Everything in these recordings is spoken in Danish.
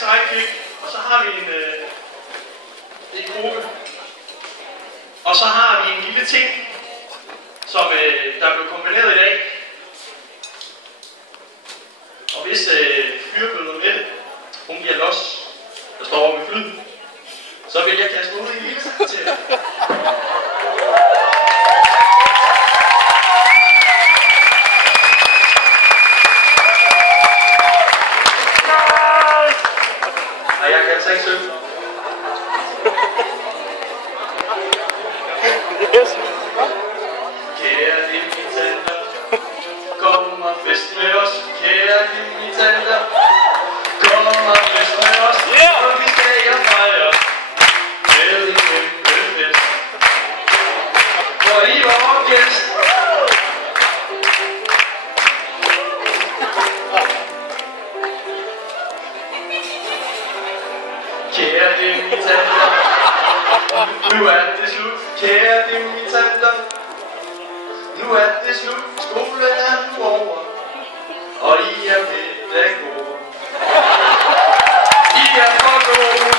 sidekick, og så har vi en gruppe. Og så har vi en lille ting, som der blev kombineret i dag. Og hvis fyrbøder med det, hun giver los, der står over ved flyden, så vil jeg kaste ud i en lille sang til jer. Og jeg kan altså ikke synge. Kære invitander, kom og fest med os. Kære invitander, kom og fest med os. Og vi skal fejre med en kæmpe fest. For I var vores gæst. Kære invitander, nu er det slut. Kære invitander, nu er det slut. Skolen er nu over, og I er pædagoger. I er for gode.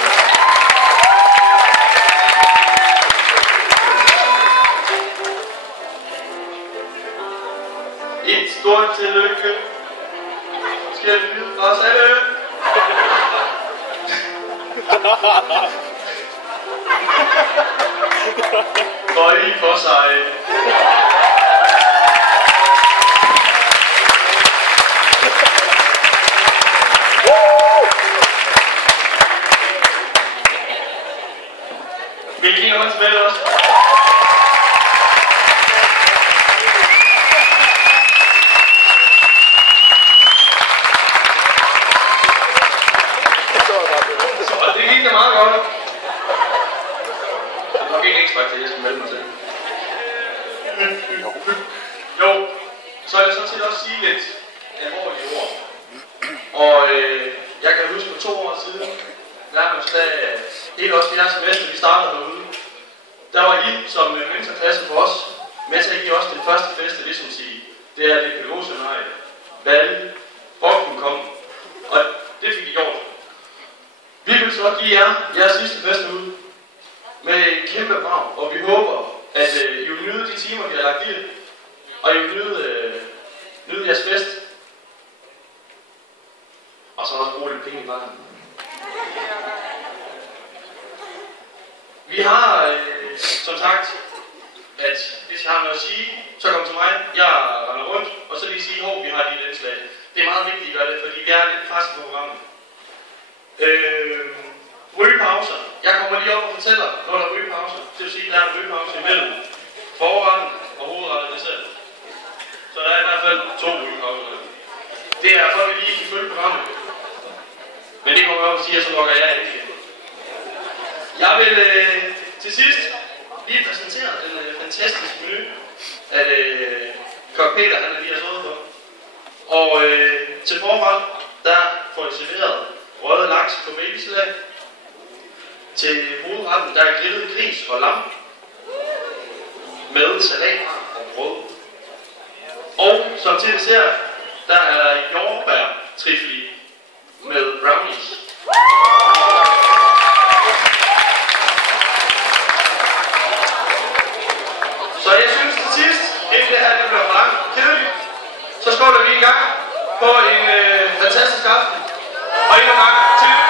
Et stort tillykke skal lyde fra os alle. For I for sig. Vil I give noget til os? Og det gik da meget godt. Det er nok ikke ekstra til, jeg skal melde mig til. Jo, så vil jeg sådan set også sige lidt alvorlige ord. Og jeg kan huske for 2 år siden, nærmest da hele os 4. semester, vi startede herude, der var I som mentorklasse for os med til at give os den første fest, det ligesom sige, det er det pædagogseminarie, Valle, Bogten kom, og det fik I gjort. Vi vil så give jer jeres sidste fest ude med et kæmpe brag, og vi håber, at I vil nyde de timer, vi har lagt i, og I vil nyde jeres fest, og så også bruge lidt penge i vejen. Vi har, som sagt, at hvis jeg har noget at sige, så kom til mig, jeg render rundt, og så lige sige, hov, vi har dit indslag. Det er meget vigtigt, at I gør det, fordi vi er lidt presset på programmet. Rygepauser. Jeg kommer lige op og fortæller, når der er rygepauser. Det vil sige, at der er en rygepause imellem forretten og hovedretten selv. Så der er i hvert fald 2 rygepauser. Det er for, at vi lige kan følge programmet. Men det kommer op og sige, at så lukker jeg ind igen. Jeg vil til sidst lige præsentere den fantastiske menu, at Kok Peter han lige har stået for. Og til forret, der får I serveret røget laks på babysalat. Til hovedretten, der er grillet gris og lam med salat og brød. Og som til dessert, der er jordbær trifle med brownies. Så jeg synes til sidst, inden det her det bliver for langt kedeligt, så skåler vi i gang på en fantastisk aften. Og endnu en gang til